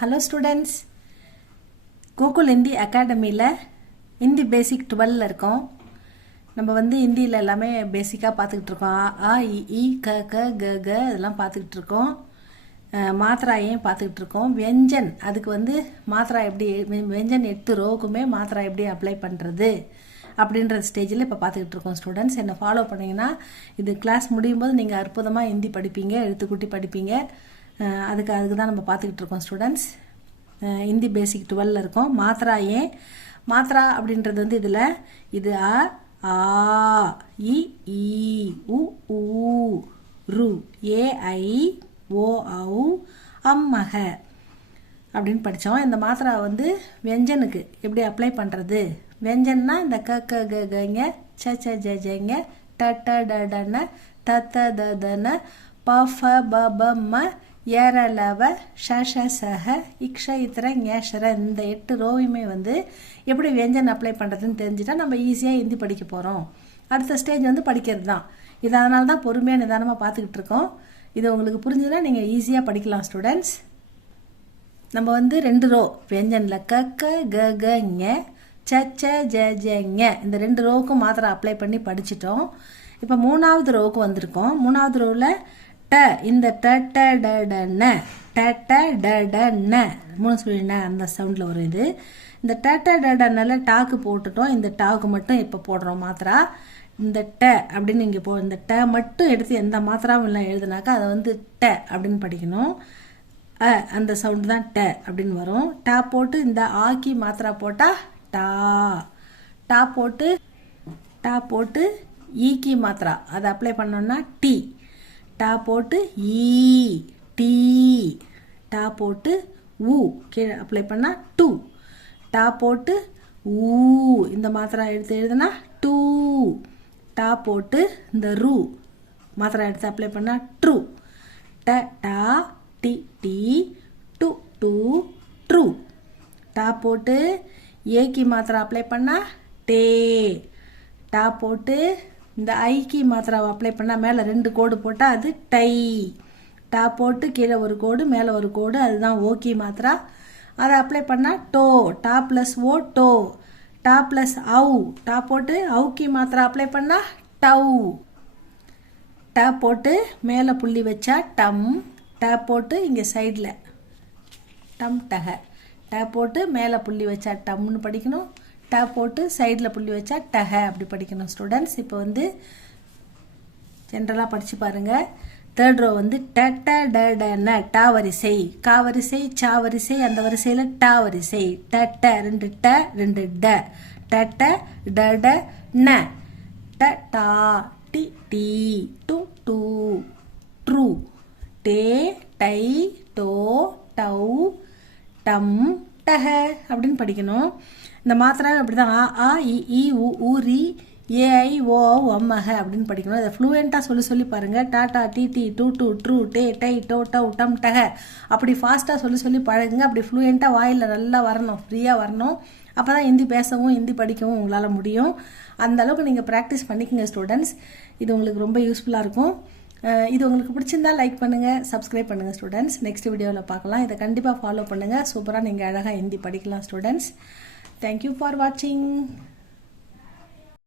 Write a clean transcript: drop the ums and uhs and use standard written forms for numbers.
Hello students, Google Hindi Academy Hindi Basic 12 இருக்கோம். நம்ம வந்து ஹிந்தில எல்லாமே பேசிக்கா பார்த்துக்கிட்டு இருக்கோம். ஆ இ ஈ க க க க இதெல்லாம் பார்த்துக்கிட்டு இருக்கோம். மாத்ராயையும் பார்த்துக்கிட்டு இருக்கோம். व्यंजन அதுக்கு வந்து மாத்ரா எப்படி व्यंजन 8 ரோக்குமே மாத்ரா எப்படி அப்ளை பண்றது அப்படின்ற ஸ்டேஜில் இப்போ பார்த்துக்கிட்டு இருக்கோம். ஸ்டூடெண்ட்ஸ் என்ன ஃபாலோ பண்ணிங்கன்னா இது கிளாஸ் முடியும் போது நீங்கள் அற்புதமாக ஹிந்தி படிப்பீங்க, எழுத்துக்கூட்டி படிப்பீங்க. அதுக்கு தான் நம்ம பார்த்துக்கிட்டு இருக்கோம் ஸ்டூடெண்ட்ஸ். ஹிந்தி பேசிக் 12 இருக்கோம். மாத்ரா ஏன் மாத்ரா அப்படின்றது வந்து இதில் இது ஆ ஆ இ ஈ உ ஊ ரு ஏ ஐ ஓ ஔ அம்மக அப்படின்னு படித்தோம். இந்த மாத்ரா வந்து व्यंजனுக்கு எப்படி அப்ளை பண்ணுறது. व्यंजनனா இந்த க க க கங்க ச ச ஜ ஜங்க ட ட ட டன த த த தன ப ஃப ப ப ம ஏர லவ ஷ ஷ சஹ இக்ஷ இத்திர ஞேஷர இந்த 8 ரோவையுமே வந்து எப்படி व्यंजन அப்ளை பண்ணுறதுன்னு தெரிஞ்சுட்டா நம்ம ஈஸியாக ஹிந்தி படிக்க போகிறோம். அடுத்த ஸ்டேஜ் வந்து படிக்கிறது தான். இது அதனால தான் பொறுமையாக நிதானமாக பார்த்துக்கிட்டு இருக்கோம். இது உங்களுக்கு புரிஞ்சுதுன்னா நீங்கள் ஈஸியாக படிக்கலாம் ஸ்டூடெண்ட்ஸ். நம்ம வந்து 2 ரோ व्यंजनல க க க க ஞ ச ச ஜ ஜ ஞ இந்த 2 ரோவுக்கும் மாத்திரை அப்ளை பண்ணி படிச்சிட்டோம். இப்போ 3வது ரோவுக்கு வந்திருக்கோம். 3வது ரோவில் ட இந்த ட ட ட ட ந ட ட ட ட ந 3 சொல்லி ந அந்த சவுண்டில் வரும். இது இந்த ட ட ட ட நல்ல டாக்கு போட்டுட்டோம். இந்த டாக்கு மட்டும் இப்போ போடுறோம் மாத்திரா. இந்த ட அப்படின்னு இங்கே இந்த ட மட்டும் எடுத்து எந்த மாத்திராவும் இல்லை எழுதுனாக்கா அதை வந்து ட அப்படின்னு படிக்கணும். அந்த சவுண்டு தான் ட அப்படின்னு வரும். டா போட்டு இந்த ஆக்கி மாத்திரா போட்டால் டா டா போட்டு ஈக்கி மாத்திரா அதை அப்ளை பண்ணோம்னா டி. டா போட்டு ஈ டி. டா போட்டு ஊ கீழே அப்ளை பண்ணால் டூ. டா போட்டு ஊ இந்த மாத்திரா எடுத்து எழுதுனா டூ. டா போட்டு இந்த ரூ மாத்திரா எடுத்து அப்ளை பண்ணால் ட்ரூ. ட டா டி டி டு டூ ட்ரூ. டா போட்டு ஏக்கி மாத்திரா அப்ளை பண்ணால் டே. டா போட்டு இந்த ஐக்கி மாத்திராவை அப்ளை பண்ணால் மேலே 2 கோடு போட்டால் அது டை. டா போட்டு கீழே ஒரு கோடு மேலே ஒரு கோடு அதுதான் ஓக்கி மாத்திரா. அதை அப்ளை பண்ணால் டோ. டா ப்ளஸ் ஓ டோ. டா ப்ளஸ் ஔ டா போட்டு ஔக்கி மாத்திரா அப்ளை பண்ணால் டவ். டா போட்டு மேலே புள்ளி வச்சா டம். டா போட்டு இங்கே சைடில் டம் டக. டா போட்டு மேலே புள்ளி வச்சா டம்னு படிக்கணும். டா போட்டு சைடில் புள்ளி வச்சா டக அப்படி படிக்கணும் ஸ்டூடெண்ட்ஸ். இப்போ வந்து ஜென்ரலாக படித்து பாருங்கள். 3rd ரோ வந்து ட ட ட ட ந டா வரிசை, கா வரிசை, சா வரிசை, அந்த வரிசையில் டா வரிசை. ட ட 2 ட 2 ட ட ட ட ட ந ட டா டி டி டு டூ ட்ரூ. டே டை டோ டவ் டம் டஹ அப்படின்னு படிக்கணும். இந்த மாத்திரை அப்படி தான் ஆ ஆ இ ஈ உ ஊ ரி ஏ ஐ ஓ ஔ அம்மக அப்படின்னு படிக்கணும். அதை ஃப்ளூயண்ட்டாக சொல்லி பாருங்கள். டாட்டா டி டி டூ டூ ட்ரூ டே டை டோ டவ் டம் டஹ அப்படி ஃபாஸ்ட்டாக சொல்லி பழகுங்க. அப்படி ஃப்ளூயண்ட்டாக வாயில் நல்லா வரணும், ஃப்ரீயாக வரணும். அப்போ தான் ஹிந்தி பேசவும் ஹிந்தி படிக்கவும் உங்களால் முடியும். அந்த அளவுக்கு நீங்கள் ப்ராக்டிஸ் பண்ணிக்கோங்க ஸ்டூடெண்ட்ஸ். இது உங்களுக்கு ரொம்ப யூஸ்ஃபுல்லாக இருக்கும். இது உங்களுக்கு பிடிச்சிருந்தா லைக் பண்ணுங்கள், சப்ஸ்கிரைப் பண்ணுங்கள் ஸ்டூடெண்ட்ஸ். நெக்ஸ்ட் வீடியோவில் பார்க்கலாம். இதை கண்டிப்பாக ஃபாலோ பண்ணுங்கள். சூப்பராக நீங்கள் அழகாக ஹிந்தி படிக்கலாம் ஸ்டூடெண்ட்ஸ். தேங்க்யூ ஃபார் வாட்சிங்.